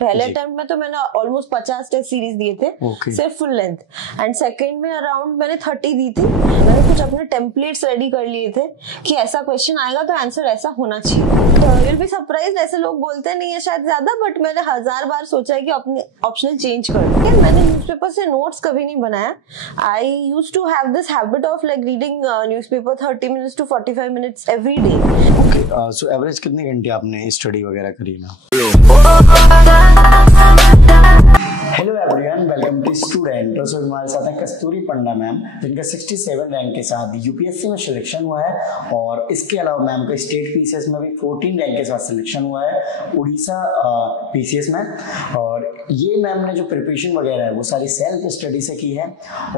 पहले अटेम्प्ट में तो मैंने ऑलमोस्ट 50 टेस्ट सीरीज दिए थे, सिर्फ फुल लेंथ, एंड सेकंड में अराउंड मैंने 30 दी थी। मैंने कुछ अपने टेम्पलेट्स रेडी कर लिए थे कि ऐसा क्वेश्चन आएगा तो आंसर ऐसा होना चाहिए। तो यू विल बी सरप्राइज्ड, ऐसे लोग बोलते नहीं है शायद ज्यादा, बट मैंने 1000 बार सोचा है कि अपने ऑप्शनल चेंज कर दूं। मैंने न्यूज़पेपर से नोट्स कभी नहीं बनाया। I used to have this habit of like reading newspaper 30 minutes to 45 minutes every day. Okay, so average कितने घंटे आपने स्टडी वगैरह करी ना? Hello everyone, welcome to student. तो हमारे साथ हैं कस्तूरी पंडा मैम, जिनका 67 रैंक के साथ यूपीएससी में सिलेक्शन हुआ है, और इसके अलावा मैम का स्टेट पीसीएस में भी 14 रैंक के साथ सिलेक्शन हुआ है, उड़ीसा पीसीएस में। और ये मैम ने जो प्रिपरेशन वगैरह है वो सारी सेल्फ स्टडी से की है,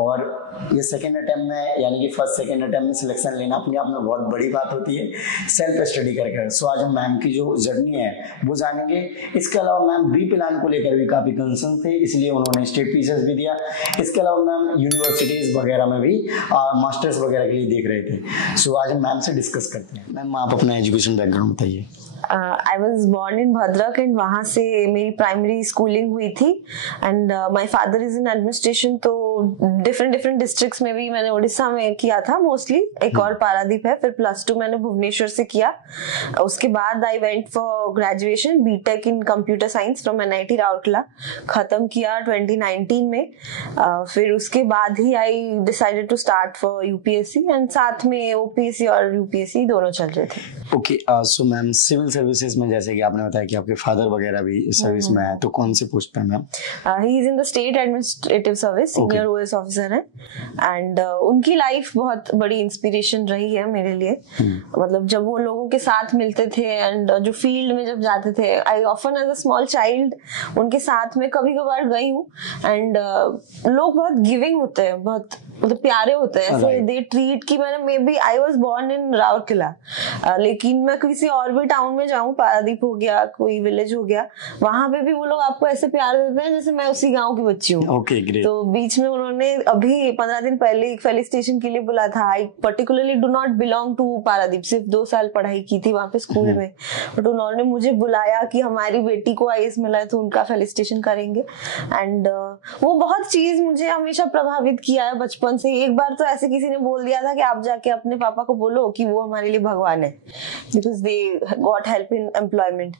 और ये सेकेंड अटेम्प्ट में यानी कि फर्स्ट सेकेंड अटेम्प्ट में सिलेक्शन लेना अपने आप में बहुत बड़ी बात होती है, सेल्फ स्टडी कर। सो आज हम मैम की जो जर्नी है वो जानेंगे। इसके अलावा मैम बी प्लान को लेकर भी काफी कंसर्न थे, इसलिए उन्होंने स्टेट पीसीएस भी दिया। इसके अलावा मैम यूनिवर्सिटीज वगैरह में भी मास्टर्स वगैरह के लिए देख रहे थे। सो आज हम मैम से डिस्कस करते हैं। मैम आप अपना एजुकेशन बैकग्राउंड बताइए। I was born in Bhadrak and वहाँ से मेरी प्राइमरी स्कूलिंग हुई थी, and my father is in administration. तो डिफरेंट डिस्ट्रिक्ट्स में भी मैंने उड़ीसा में किया था मोस्टली, एक और पारादीप है। फिर +2 मैंने भुवनेश्वर से किया। उसके बाद I went for graduation BTech in computer science from NIT Rourkela, खत्म किया 2019 में। फिर उसके बाद ही I decided to start for UPSC, and साथ में ओपीएससी और यूपीएससी दोनों चल रहे थे। Okay, so ma'am civil services में जैसे कि आपने बताया कि आपके फादर वगैरह भी इस सर्विस में है, तो कौन से पोस्ट पे ma'am? He is in the state administrative service, senior OS officer है, एंड उनकी लाइफ बहुत बड़ी इंस्पिरेशन रही है मेरे लिए। मतलब जब वो लोगों के साथ मिलते थे एंड जो फील्ड में जब जाते थे, I often as a small child उनके साथ में कभी कभार गई हूँ, एंड लोग बहुत गिविंग होते हैं, बहुत मतलब प्यारे होते हैं। ऐसे दे ट्रीट की मैंने maybe I was born in Rourkela, लेकिन मैं किसी और भी टाउन में जाऊं, पारादीप हो गया, कोई विलेज हो गया, वहां पे भी वो लोग आपको ऐसे प्यार देते हैं जैसे मैं उसी गांव की बच्ची हूँ। Okay, great. तो बीच में उन्होंने अभी 15 दिन पहले एक फेलिसिटेशन के लिए बुला था। I particularly do not belong to Paradip, सिर्फ 2 साल पढ़ाई की थी वहां पे स्कूल में, बट उन्होंने मुझे बुलाया कि हमारी बेटी को IAS मिला है तो उनका फेलिसिटेशन करेंगे। एंड वो बहुत चीज मुझे हमेशा प्रभावित किया है बचपन से। एक बार तो ऐसे किसी ने बोल दिया था कि आप जाके अपने पापा को बोलो कि वो हमारे लिए भगवान है, because they got help in employment.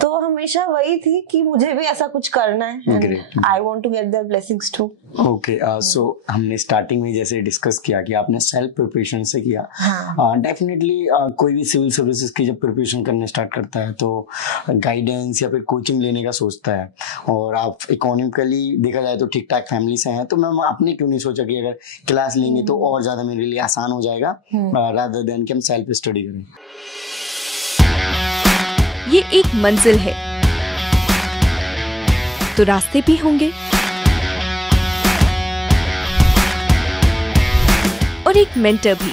तो हमेशा वही थी कि मुझे भी ऐसा कुछ करना है, I want to get their blessings too. Okay, so हमने स्टार्टिंग में जैसे डिस्कस किया कि आपने सेल्फ प्रिपरेशन से किया। डेफिनेटली कोई भी सिविल सर्विसेज की जब प्रिपरेशन करने स्टार्ट करता है तो गाइडेंस या फिर कोचिंग लेने का सोचता है, और आप इकोनॉमिकली देखा जाए तो ठीक ठाक फैमिली से हैं, तो मैम आपने क्यों नहीं सोचा कि अगर क्लास लेंगे तो और ज्यादा मेरे लिए आसान हो जाएगा, रादर देन कि हम सेल्फ स्टडी करें? ये एक मंजिल है तो रास्ते भी होंगे, और एक मेंटर भी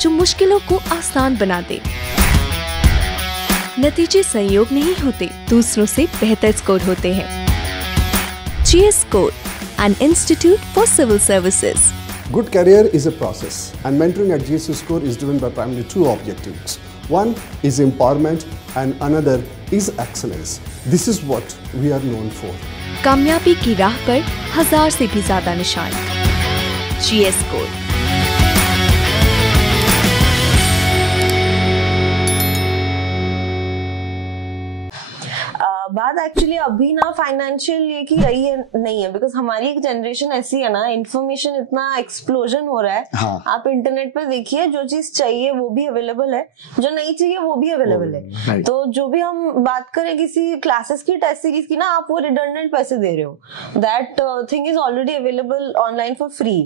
जो मुश्किलों को आसान बना दे। नतीजे संयोग नहीं होते, दूसरों से बेहतर स्कोर होते हैं। GS Score, an institute for civil services. Good career is a process, and mentoring at GS Score is driven by primarily 2 objectives. One is empowerment and another is excellence. This is what we are known for. कामयाबी की राह पर 1000 से भी ज्यादा निशान। GS Score। बात actually अभी ना फाइनेंशियल ये की रही है नहीं है, बिकॉज हमारी एक जनरेशन ऐसी है ना, इन्फॉर्मेशन इतना एक्सप्लोजन हो रहा है। आप इंटरनेट पे देखिए, जो चीज चाहिए वो भी अवेलेबल है, जो नहीं चाहिए वो भी अवेलेबल है। तो जो भी हम बात करें किसी क्लासेस की, टेस्ट सीरीज की ना, आप वो रिडंडेंट पैसे दे रहे हो। That thing is already available online for free.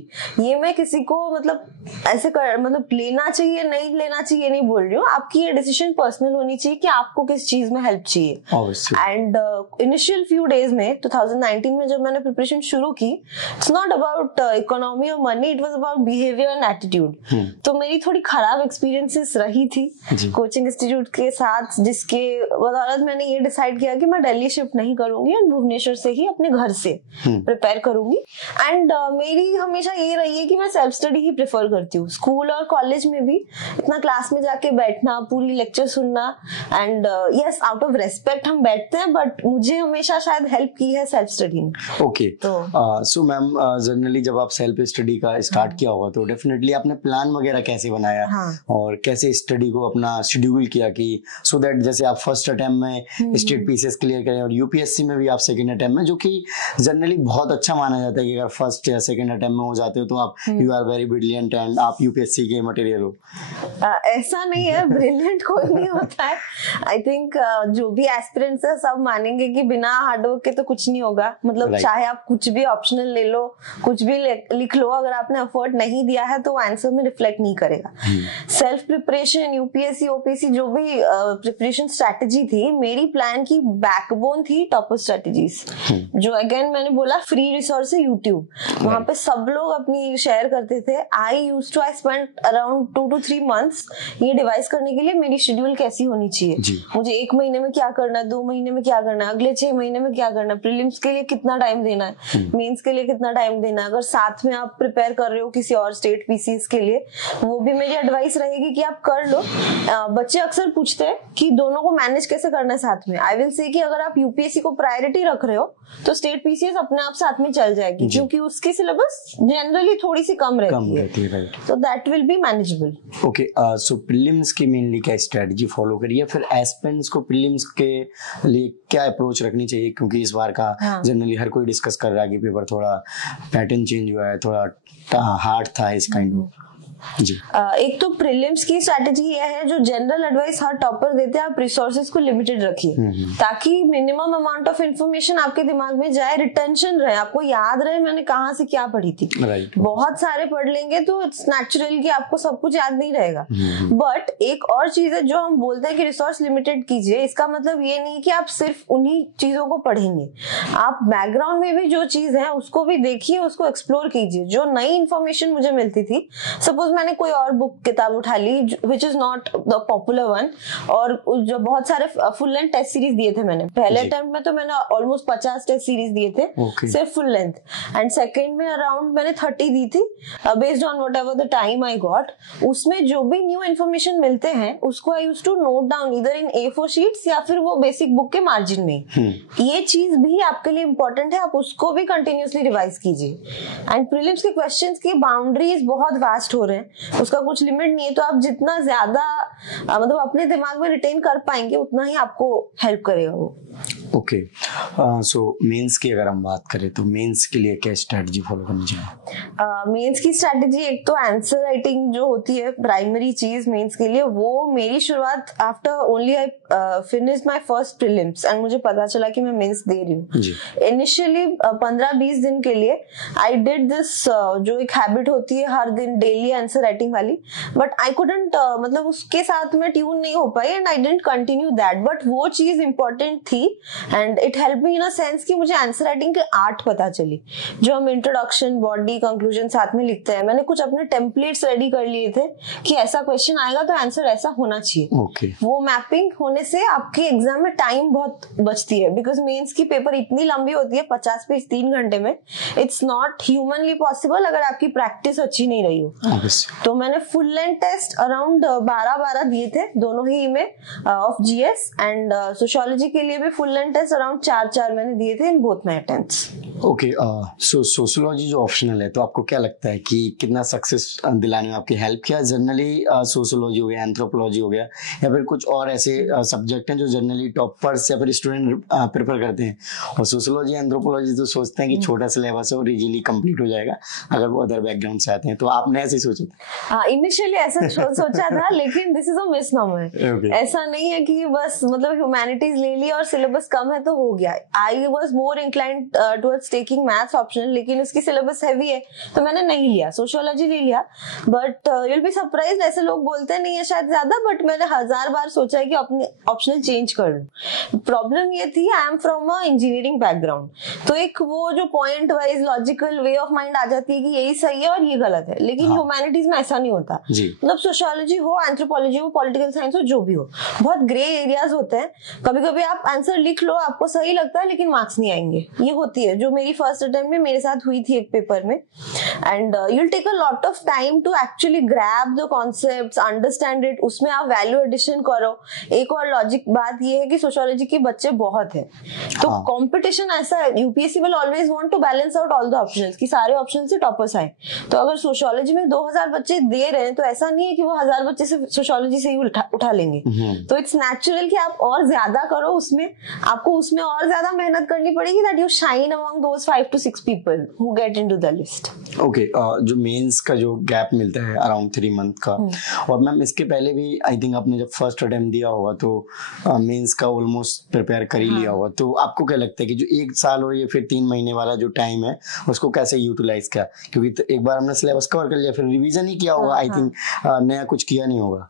ये मैं किसी को मतलब ऐसे मतलब लेना चाहिए नहीं लेना चाहिए नहीं बोल रही हूँ, आपकी ये डिसीजन पर्सनल होनी चाहिए कि आपको किस चीज में हेल्प चाहिए। एंड इनिशियल फ्यू डेज में 2019 में जब मैंने प्रिपरेशन शुरू की, इट्स नॉट अबाउट इकोनॉमी और money, it was about behaviour and attitude. तो मेरी थोड़ी खराब एक्सपीरियंसेस रही थी कोचिंग इंस्टीट्यूट के साथ, जिसके बदौलत मैंने ये डिसाइड किया कि मैं दिल्ली शिफ्ट नहीं करूंगी एंड भुवनेश्वर से ही अपने घर से प्रिपेयर करूंगी। एंड मेरी हमेशा ये रही है कि मैं सेल्फ स्टडी ही प्रेफर करती हूँ। स्कूल और कॉलेज में भी इतना क्लास में जाके बैठना, पूरी लेक्चर सुनना, and yes out of respect हम बैठते हैं, बट मुझे हमेशा शायद हेल्प की है सेल्फ स्टडी ने। ओके, तो सो मैम जनरली जब आप सेल्फ स्टडी का स्टार्ट किया होगा तो डेफिनेटली आपने प्लान वगैरह कैसे बनाया और कैसे स्टडी को अपना शेड्यूल किया कि सो दैट जैसे आप फर्स्ट अटेम्प्ट में स्टेट पीसीएस क्लियर करें और यूपीएससी में भी आप सेकंड अटेम्प्ट में, जो कि जनरली बहुत अच्छा माना जाता है कि अगर फर्स्ट या सेकंड अटेम्प्ट में हो जाते हो तो आप you are very brilliant and आप यूपीएससी के मटेरियल हो। ऐसा नहीं है, ब्रिलियंट कोई नहीं होता है। आई थिंक जो भी एस्पिरेंट्स है सब मानेंगे कि बिना हार्डवर्क के तो कुछ नहीं होगा। मतलब चाहे आप कुछ भी ऑप्शनल ले लो, कुछ भी लिख लो, अगर आपने एफर्ट नहीं दिया है तो आंसर में रिफ्लेक्ट नहीं करेगा। सेल्फ प्रिपरेशन, यूपीएससी ओपीएससी जो भी प्रिपरेशन स्ट्रेटेजी थी, मेरी प्लान की बैकबोन थी टॉपर स्ट्रेटेजीज, जो अगेन मैंने बोला फ्री रिसोर्स है यूट्यूब, वहां पे सब लोग अपनी शेयर करते थे। I spend around 2 to 3 months ये डिवाइस करने के लिए मेरी शेड्यूल कैसी होनी चाहिए, मुझे 1 महीने में क्या करना है, 2 महीने में क्या करना है, अगले 6 महीने में क्या करना है, प्रीलिम्स के लिए कितना टाइम देना है, मेंस के लिए कितना टाइम देना है। अगर साथ में आप प्रिपेयर कर रहे हो किसी और स्टेट पीसीएस के लिए, वो भी मेरी एडवाइस रहेगी कि आप कर लो। बच्चे अक्सर पूछते हैं कि दोनों को मैनेज कैसे करना है साथ में। आई विल से कि अगर आप यूपीएससी को प्रायोरिटी रख रहे हो तो स्टेट पीसीएस अपने आप साथ में चल जाएगी, क्योंकि उसकी सिलेबस जनरली थोड़ी सी कम रहती है, तो that will be manageable. Okay, so prelims की मेनली क्या स्ट्रेटजी फॉलो करिए, फिर एस्पिरेंट्स को प्रीलिम्स के लिए क्या अप्रोच रखनी चाहिए, क्योंकि इस बार का जनरली हर कोई डिस्कस कर रहा है कि पेपर थोड़ा पैटर्न चेंज हुआ है, थोड़ा हार्ड था इस काइंड ऑफ। एक तो प्रीलिम्स की स्ट्रैटेजी ये है, जो जनरल एडवाइस हर टॉपर देते हैं, आप रिसोर्सेज को लिमिटेड रखिए ताकि मिनिमम अमाउंट ऑफ इंफॉर्मेशन आपके दिमाग में जाए, रिटेंशन रहे, आपको याद रहे मैंने कहाँ से क्या पढ़ी थी। बहुत सारे पढ़ लेंगे तो इट्स नेचुरल कि आपको सब कुछ याद नहीं रहेगा। बट एक और चीज है जो हम बोलते हैं कि रिसोर्स लिमिटेड कीजिए, इसका मतलब ये नहीं कि आप सिर्फ उन्हीं चीजों को पढ़ेंगे, आप बैकग्राउंड में भी जो चीज है उसको भी देखिए, उसको एक्सप्लोर कीजिए। जो नई इंफॉर्मेशन मुझे मिलती थी, सपोज मैंने कोई और बुक किताब उठा ली which is not the popular one, और जो बहुत सारे फुल लेंथ टेस्ट सीरीज दिए थे मैंने, पहले अटेम्प्ट में तो मैंने ऑलमोस्ट 50 टेस्ट सीरीज दिए थे सिर्फ फुल लेंथ, एंड सेकंड में अराउंड मैंने 30 दी थी based on whatever the time I got. उसमें जो भी न्यू इन्फॉर्मेशन मिलते हैं उसको I used to note down इधर इन A4 शीट्स या फिर वो बेसिक बुक के मार्जिन में। ये चीज भी आपके लिए इंपॉर्टेंट है, आप उसको भी कंटिन्यूअसली रिवाइज कीजिए। एंड प्रीलिम्स के क्वेश्चंस की बाउंड्रीज बहुत वास्ट हो रहे हैं, उसका कुछ लिमिट नहीं है, तो आप जितना ज्यादा मतलब अपने दिमाग में रिटेन कर पाएंगे उतना ही आपको हेल्प करेगा वो। ओके, सो मेंस की अगर हम बात करें तो मेंस के लिए क्या स्ट्रेटजी फॉलो करनी चाहिए? मेंस की स्ट्रेटजी एक तो आंसर राइटिंग जो होती है प्राइमरी चीज मेंस के लिए, वो मेरी शुरुआत after only I finished my first prelims and मुझे पता चला कि मैं मेंस दे रही हूँ। इनिशियली 15-20 दिन के लिए आई डिड दिस जो एक हैबिट होती है हर दिन डेली आंसर राइटिंग वाली, बट आई कुडंट मतलब उसके साथ में ट्यून नहीं हो पाई and I didn't continue that. But वो चीज इंपॉर्टेंट थी and it help me in a sense कि मुझे आंसर राइटिंग के आर्ट पता चली, जो हम इंट्रोडक्शन, बॉडी, कंक्लूजन साथ में लिखते हैं। मैंने कुछ अपने टेम्पलेट्स रेडी कर लिए थे कि ऐसा क्वेश्चन आएगा तो आंसर ऐसा होना चाहिए। वो मैपिंग होने से आपके एग्जाम में टाइम बहुत बचती है, बिकॉज मेंस की पेपर इतनी लंबी होती है 50 पेज 3 घंटे में, इट्स नॉट ह्यूमनली पॉसिबल अगर आपकी प्रैक्टिस अच्छी नहीं रही हो। तो मैंने फुल लेंथ टेस्ट अराउंड 12 दिए थे दोनों ही में ऑफ जीएस एंड सोशियोलॉजी के लिए भी फुल लेंथ टेस्ट अराउंड 4 मैंने दिए थे in both my attempts. Okay, so sociology जो ऑप्शनल है, तो आपको क्या लगता है कि कितना सक्सेस दिलाने में आपकी हेल्प किया? जनरली सोशियोलॉजी हो गया, एंथ्रोपोलॉजी हो गया, या फिर कुछ और ऐसे सब्जेक्ट हैं जो जनरली टॉपर्स या फिर स्टूडेंट प्रेफर करते हैं, और सोशियोलॉजी एंथ्रोपोलॉजी तो सोचते हैं कि छोटा सिलेबस है और इजीली कंप्लीट हो जाएगा अगर वो अदर बैकग्राउंड से आते हैं, तो आपने ऐसे सोचा था? इनिशियली ऐसा सोचा था, लेकिन दिस इज अ मिसनॉमर। ऐसा नहीं है कि बस मतलब ह्यूमैनिटीज ले ली और सिलेबस कम है तो हो गया। I was more inclined towards taking maths optional, लेकिन उसकी सिलेबस हैवी है तो मैंने नहीं लिया, सोशियोलॉजी ले लिया। But you will be surprised, ऐसे लोग बोलते नहीं है शायद ज्यादा, बट मैंने 1000 बार सोचा है कि अपने ऑप्शनल चेंज कर लूं। प्रॉब्लम ये थी, I am from a engineering background, तो एक वो जो point wise logical way of mind आ जाती है कि यही सही है और ये गलत है, लेकिन ह्यूमैनिटीज में ऐसा नहीं होता। मतलब सोशियोलॉजी हो, एंथ्रोपोलॉजी हो, पॉलिटिकल साइंस हो, जो भी हो, बहुत ग्रे एरियाज होते हैं। कभी कभी आप आंसर लिख लो, आपको सही लगता है लेकिन मार्क्स नहीं आएंगे, ये होती है। जो मेरी फर्स्ट अटेम्प्ट में मेरे साथ हुई थी एक पेपर में. And you will take a lot of time to actually grab the concepts, understand it, उसमें आप वैल्यू एडिशन करो. एक और लॉजिक बात ये है कि सोशियोलॉजी के बच्चे बहुत है, तो कंपटीशन ऐसा है, UPSC will always want to balance out all the options कि सारे ऑप्शन से टॉपर्स आए. तो अगर सोशियोलॉजी में 2000 बच्चे दे रहे हैं तो ऐसा नहीं है कि वो 1000 बच्चे से सोशियोलॉजी से ही उठा लेंगे. तो इट्स नेचुरल कि आप और ज्यादा करो उसमें, आपको उसमें और ज्यादा मेहनत करनी पड़ेगी, that you shine among those 5 to 6 people who get into the list. Okay, जो मेंस का जो गैप मिलता है अराउंड 3 मंथ का, और मैम इसके पहले भी आई थिंक आपने जब फर्स्ट अटेम्प्ट दिया होगा तो मेंस का ऑलमोस्ट प्रिपेयर कर ही लिया होगा, तो आपको क्या लगता है कि जो 1 साल और ये फिर 3 महीने वाला जो टाइम है उसको कैसे यूटिलाइज किया? क्योंकि एक बार हमने सिलेबस कवर कर लिया, फिर रिवीजन ही किया होगा, आई थिंक नया कुछ किया नहीं होगा.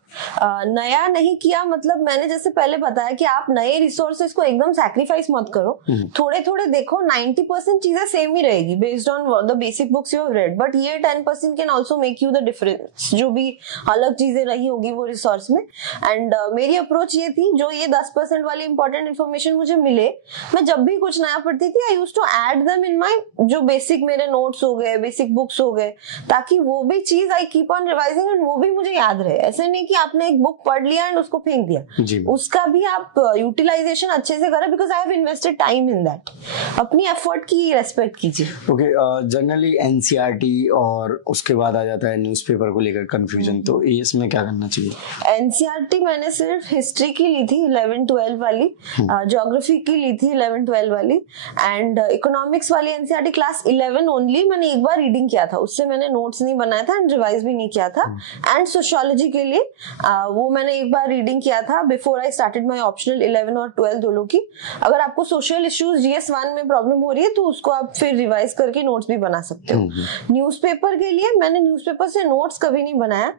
नया नहीं किया, मतलब मैंने जैसे पहले बताया कि आप नए रिसोर्सेज को एकदम सैक्रिफाइस मत करो, थोड़े थोड़े देखो. 90% चीजें सेम ही रहेगी based on the basic books you have read, but ये 10% can also make you the difference, जो भी अलग चीजें रही होगी वो रिसोर्स में. एंड मेरी अप्रोच ये थी, जो ये 10% वाली इंपॉर्टेंट इन्फॉर्मेशन मुझे मिले, मैं जब भी कुछ नया पढ़ती थी I used to add them in my जो बेसिक मेरे नोट्स हो गए, बेसिक बुक्स हो गए, ताकि वो भी चीज I keep on revising and वो भी मुझे याद रहे. ऐसे नहीं कि आपने एक बुक पढ़ लिया एंड उसको फेंक दिया, उसका भी आप यूटिलाइजेशन अच्छे से करें, because I have invested time in that. अपनी एफर्ट की रेस्पेक्ट कीजिए. ओके, जनरली एनसीईआरटी और उसके बाद आ जाता है न्यूज़पेपर को लेकर कंफ्यूजन, तो इसमें क्या करना चाहिए? एनसीईआरटी मैंने सिर्फ हिस्ट्री की ली थी 11-12 वाली, ज्योग्राफी की ली थी 11-12 वाली, एंड इकोनॉमिक्स वाली एनसीईआरटी क्लास 11 ओनली मैंने एक बार रीडिंग किया था, उससे मैंने नोट्स नहीं बनाया था एंड रिवाइज भी नहीं किया था. एंड सोशियोलॉजी के लिए वो मैंने एक बार रीडिंग किया था before I started my optional 11 और 12 दोनों की. अगर आपको सोशल इश्यूज GS1 में प्रॉब्लम हो रही है तो उसको आप फिर रिवाइज करके नोट्स भी बना सकते हो. न्यूज़पेपर के लिए मैंने न्यूज़पेपर से नोट्स कभी नहीं बनाया.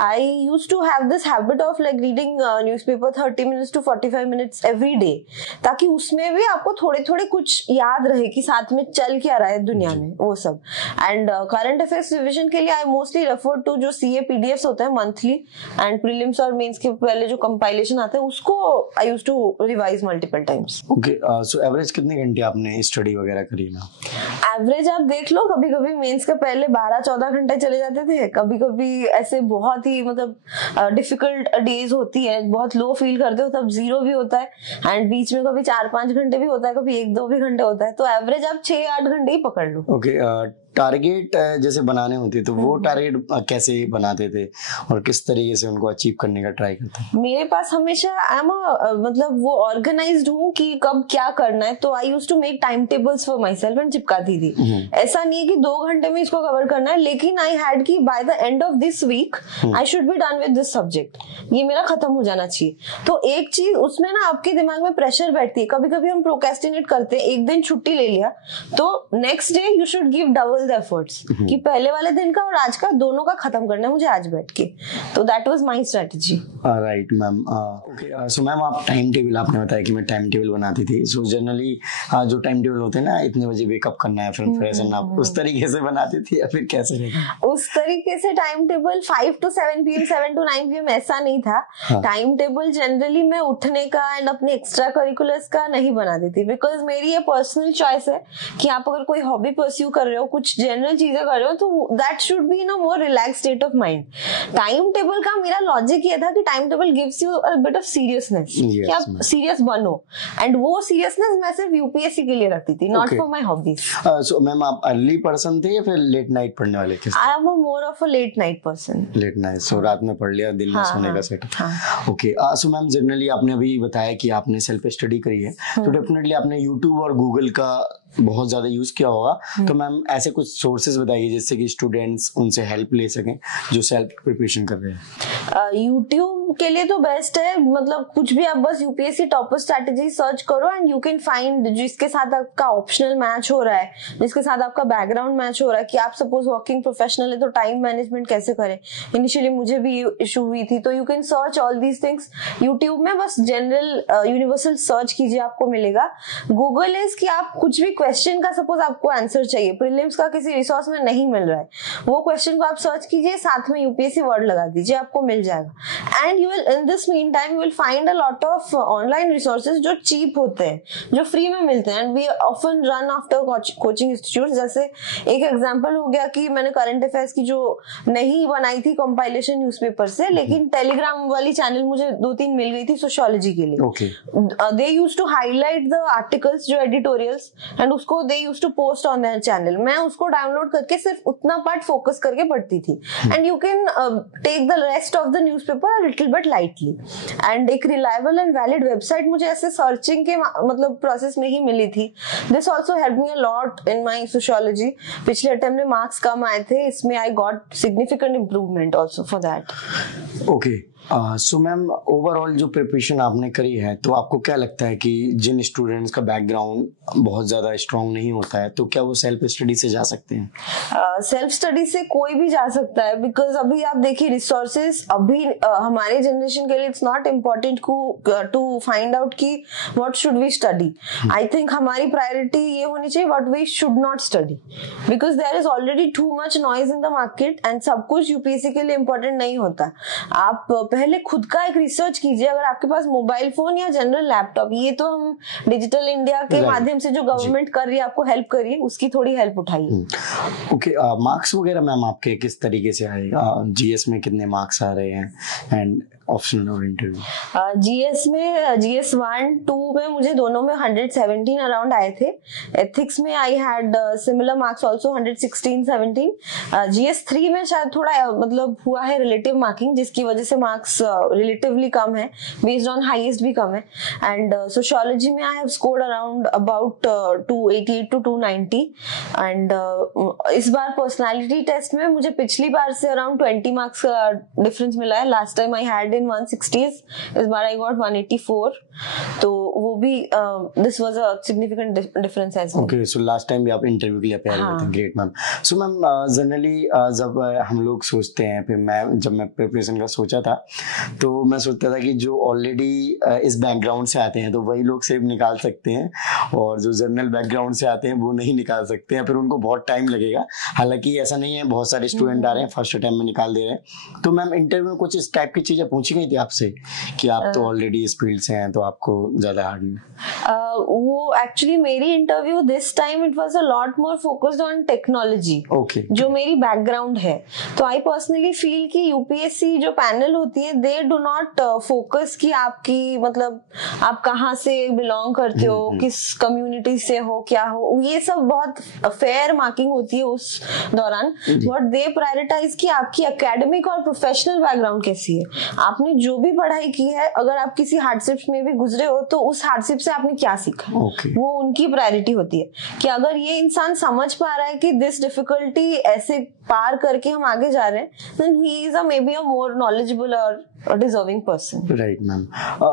I used to have this habit of like reading newspaper 30 minutes to 45 minutes every day, ताकि उसमें भी आपको थोड़े थोड़े कुछ याद रहे कि साथ में चल क्या रहा है दुनिया में, वो सब. एंड करंट अफेयर्स रिविजन के लिए आई मोस्टली रेफर टू जो CA PDFs होते हैं मंथली, एंड प्रीलिम्स और मेंस के पहले जो कंपाइलेशन आते हैं उसको I used to revise multiple times. Okay, so average कितने घंटे आपने स्टडी वगैरह करी ना? एवरेज आप देख लो, कभी कभी मेंस के पहले 12-14 घंटे चले जाते थे, कभी कभी ऐसे बहुत ही मतलब डिफिकल्ट डेज होती है, बहुत लो फील करते हो तब 0 भी होता है, एंड बीच में कभी 4-5 घंटे भी होता है, कभी 1-2 भी घंटे होता है. तो एवरेज आप 6-8 घंटे ही पकड़ लो. ओके, टारगेट जैसे बनाने होते तो वो टारगेट कैसे बनाते थे और किस तरीके से उनको अचीव करने का ट्राई करते हैं? मेरे पास हमेशा मतलब वो ऑर्गेनाइज्ड हूँ कि कब क्या करना है, तो I used to make time tables for myself and चिपकाती थी. ऐसा नहीं है कि 2 घंटे में इसको कवर करना है, लेकिन आई हैड कि by the end of this week I should be done with this subject, ये मेरा खत्म हो जाना चाहिए. तो एक चीज उसमें ना आपके दिमाग में प्रेशर बैठती है, कभी कभी हम प्रोक्रेस्टिनेट करते हैं, एक दिन छुट्टी ले लिया तो next day you should give double efforts कि पहले वाले दिन का और आज का दोनों का खत्म करना है मुझे आज बैठ के. तो that was my strategy. Right ma'am. Okay, so ma'am आप टाइम टेबल, आपने बताया कि मैं टाइम टेबल बनाती थी, सो जनरली जो टाइम टेबल होते हैं ना, इतने बजे वेकअप करना है फिर फ्रेश होना, आप उस तरीके से बनाती थी या फिर कैसे रहेगा? उस तरीके से time table 5 to 7 PM 7 to 9 PM ऐसा नहीं था. टाइम टेबल जनरली मैं उठने का एंड अपने एक्स्ट्रा करिकुलर्स का नहीं बनाती थी, बिकॉज मेरी ये पर्सनल चॉइस है कि आप अगर कोई हॉबी परस्यू कर रहे हो, कुछ जनरल चीजें कर रहे हो, तो that should be in a more relax state of mind. Time table का मेरा लॉजिक ये था कि time table gives you a bit of seriousness, कि आप सीरियस बनो, एंड वो सीरियसनेस मैं सिर्फ यूपीएससी के लिए रखती थी, not for my hobbies. So ma'am आप अर्ली पर्सन थे या फिर लेट नाइट पढ़ने वाले? I am more of a late night person. Late night, so रात में पढ़ लिया, दिन में सोने का set. Okay, so ma'am generally आपने अभी बताया कि आपने सेल्फ स्टडी करी है, तो डेफिनेटली आपने यूट्यूब और गूगल का बहुत ज्यादा यूज किया होगा, तो मैम ऐसे कुछ सोर्सेज बताइए जिससे कि स्टूडेंट्स उनसे हेल्प ले सकें जो सेल्फ प्रिपरेशन कर रहे हैं. यूट्यूब के लिए तो बेस्ट है, मतलब कुछ भी आप बस यूपीएससी टॉपर स्ट्रेटजी सर्च करो एंड यू कैन फाइंड जिसके साथ आपका ऑप्शनल मैच हो रहा है, जिसके साथ आपका बैकग्राउंड मैच हो रहा है, कि आप सपोज वर्किंग प्रोफेशनल है तो टाइम मैनेजमेंट कैसे करें. इनिशियली मुझे भी इशू हुई थी, तो you can search all these things YouTube में. बस जनरल यूनिवर्सल सर्च कीजिए, आपको मिलेगा. गूगल इज कि आप कुछ भी क्वेश्चन का सपोज आपको आंसर चाहिए, प्रीलिम्स का किसी रिसोर्स में नहीं मिल रहा है, वो क्वेश्चन को आप सर्च कीजिए, साथ में यूपीएससी वर्ड लगा दीजिए, आपको मिल जाएगा. And you will in this meantime you will find a lot of online resources जो चीप होते हैं, जो फ्री में मिलते हैं, and we often run after coaching institute. जैसे एक एग्जांपल हो गया कि मैंने करंट अफेयर्स की जो नहीं बनाई थी कंपाइलेशन न्यूज़पेपर से, लेकिन टेलीग्राम वाली चैनल मुझे 2-3 मिल गई थी सोशियोलॉजी के लिए। They used to highlight the articles जो एडिटोरियल्स, एंड उसको they used to post on their channel. मैं उसको डाउनलोड करके सिर्फ उतना पार्ट फोकस करके पढ़ती थी, and you can take the rest of the newspaper a little bit lightly. And एक रिलायबल एंड वैलिड वेबसाइट मुझे ऐसे सर्चिंग के मतलब प्रोसेस में ही मिली थी। This also help me a lot in my sociology. पिछले अटेम्प्ट में मार्क्स कम आए थे, इसमें I got significant improvement also for that. Okay, so ma'am overall जो प्रिपरेशन आपने करी है, तो आपको क्या लगता है कि जिन स्टूडेंट्स का बैकग्राउंड बहुत ज़्यादा स्ट्रांग नहीं होता है, तो क्या वो सेल्फ स्टडी से जा सकते हैं? सेल्फ स्टडी से कोई भी जा सकता है, बिकॉज अभी आप देखिए रिसोर्सेज अभी हमारे जनरेशन के लिए it's not important to find out कि what should we study. I think हमारी प्रायोरिटी ये होनी चाहिए what we should not study, because there is already too much noise in the market and सब कुछ यूपीएससी के लिए इम्पोर्टेंट नहीं होता। आप पहले खुद का एक रिसर्च कीजिए। अगर आपके पास मोबाइल फोन या जनरल लैपटॉप, ये तो हम डिजिटल इंडिया के माध्यम से जो गवर्नमेंट कर रही है आपको हेल्प कर रही है, उसकी थोड़ी हेल्प उठाइए। ओके, मार्क्स वगैरह मैम आपके किस तरीके से आएगा? जीएस में कितने मार्क्स आ रहे हैं एंड ऑप्शनल और इंटरव्यू? जीएस में जीएस 1-2 में मुझे दोनों में 117 अराउंड आए थे। एथिक्स में I had similar marks also 116-17। GS 3 में शायद थोड़ा मतलब हुआ है रिलेटिव मार्किंग, जिसकी वजह से मार्क्स रिलेटिवली कम है, बेस्ड ऑन हाईएस्ट भी कम है। एंड सोशियोलॉजी में I have scored around about 288 to 290। And इस बार पर्सनालिटी टेस्ट में मुझे पिछली बार से अराउंड 20 मार्क्स का डिफरेंस मिला है। Last time I had in 160s, इस बार I got 184, तो वो भी this was a significant difference as well. Okay, so last time भी आप इंटरव्यू के लिए अपेयर हुए थे। Great ma'am. सो मैम जनरली जब हम लोग सोचते हैं, फिर जब मैं प्रिपरेशन का सोचा था, तो मैं सोचता था कि जो ऑलरेडी इस बैकग्राउंड से आते हैं तो वही लोग सेव निकाल सकते हैं, और जो जनरल बैकग्राउंड से आते हैं वो नहीं निकाल सकते हैं, फिर उनको बहुत टाइम लगेगा। हालांकि ऐसा नहीं है, बहुत सारे स्टूडेंट आ रहे हैं फर्स्ट अटेम्प्ट में निकाल दे रहे हैं। तो मैम इंटरव्यू में कुछ इस टाइप की चीजें पूछी गई थी आपसे कि आप तो ऑलरेडी इस फील्ड से हैं तो आपको ज्यादा हार्ड नहीं? वो एक्चुअली मेरी interview this time it was a lot more focused on technology, जो मेरी बैकग्राउंड है। तो आई पर्सनली फील कि यूपीएससी जो पैनल होती है दे डू नॉट फोकस कि आपकी मतलब आप कहाँ से बिलोंग करते हो, किस कम्युनिटी से हो, क्या हो, ये सब बहुत फेयर मार्किंग होती है उस दौरान। व्हाट दे प्रायोरिटाइज कि आपकी एकेडमिक और प्रोफेशनल बैकग्राउंड कैसी है, आपने जो भी पढ़ाई की है, अगर आप किसी हार्डशिप्स में भी गुजरे हो तो उस हार्डशिप से आपने क्या सीखा। वो उनकी प्रायोरिटी होती है कि अगर ये इंसान समझ पा रहा है कि दिस डिफिकल्टी ऐसे पार करके हम आगे जा रहे हैं, then he is maybe a more knowledgeable or a deserving person. Right ma'am.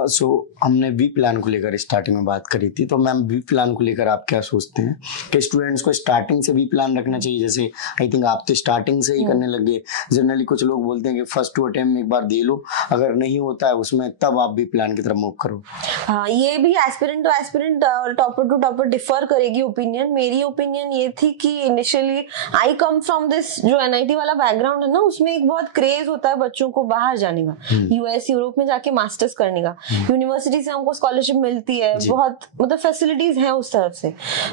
So हमने वी प्लान को लेकर स्टार्टिंग में बात करी थी, तो मैम वी प्लान को लेकर आप क्या सोचते हैं कि स्टूडेंट्स को स्टार्टिंग से वी प्लान रखना चाहिए? जैसे आई थिंक आप तो स्टार्टिंग से ही करने लगे। जनरली कुछ लोग बोलते हैं कि फर्स्ट 2 अटेम्प्ट में एक बार दे लो, अगर नहीं होता है उसमें तब आप वी प्लान की तरफ मूव करो। हाँ, ये भी एस्पिरेंट टू एस्पिरेंट और टॉपर टू टॉपर डिफर करेगी ओपिनियन। मेरी ओपिनियन ये थी कि initially I come from this जो एनआईटी वाला बैकग्राउंड है ना, उसमें एक बहुत क्रेज होता है बच्चों को बाहर जाने का, यूएस यूरोप में जाके मास्टर्स करने का। यूनिवर्सिटी से हमको स्कॉलरशिप मिलती है, बहुत मतलब फैसिलिटीज हैं उस तरफ से।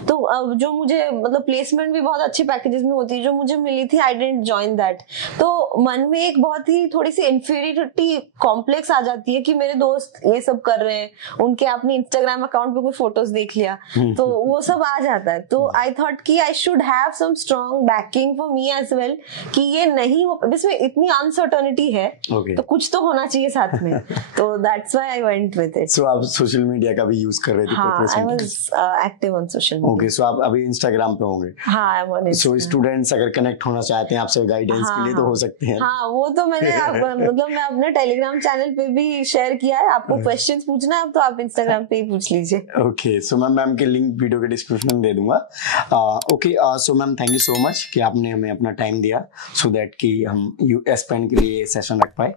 तो जो मुझे मतलब प्लेसमेंट भी बहुत अच्छे पैकेजेस में होती है, जो मुझे मिली थी, आई डिडंट जॉइन दैट। तो मन में एक बहुत ही थोड़ी सी इंफीरियरिटी कॉम्प्लेक्स आ जाती है कि मेरे दोस्त ये सब कर रहे हैं, उनके अपने इंस्टाग्राम अकाउंट पे कोई फोटोज देख लिया तो वो सब आ जाता है। तो आई थॉट कि I should have some strong backing for me as well कि ये नहीं हो, इसमें इतनी अनसर्टेनिटी है तो कुछ तो होना चाहिए साथ में। तो that's why I went with it. So आप सोशल मीडिया का भी यूज कर रहे थे? हाँ, I was active on social media. Okay, so आप अभी इंस्टाग्राम पे होंगे? हाँ, I am on. So students अगर कनेक्ट होना चाहते हैं आपसे गाइडेंस के लिए तो हो सकते हैं? हाँ, वो तो मैंने मतलब मैं अपने टेलीग्राम चैनल पे भी शेयर किया है। आपको क्वेश्चंस पूछना है तो आप इंस्टाग्राम पे ही पूछ लीजिए। ओके, सो मैम के लिंक वीडियो के डिस्क्रिप्शन में दे दूंगा। Okay, so ma'am thank you so much कि आपने हमें अपना टाइम दिया सो दैट कि हम यूएस पैन के लिए सेशन रख पाए।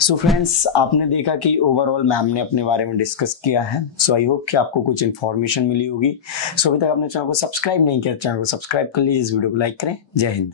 सो फ्रेंड्स, आपने देखा कि ओवरऑल मैम ने अपने बारे में डिस्कस किया है। सो आई होप कि आपको कुछ इन्फॉर्मेशन मिली होगी। सो अभी तक आपने चैनल को सब्सक्राइब नहीं किया, चैनल को सब्सक्राइब कर लीजिए, इस वीडियो को लाइक करें। जय हिंद।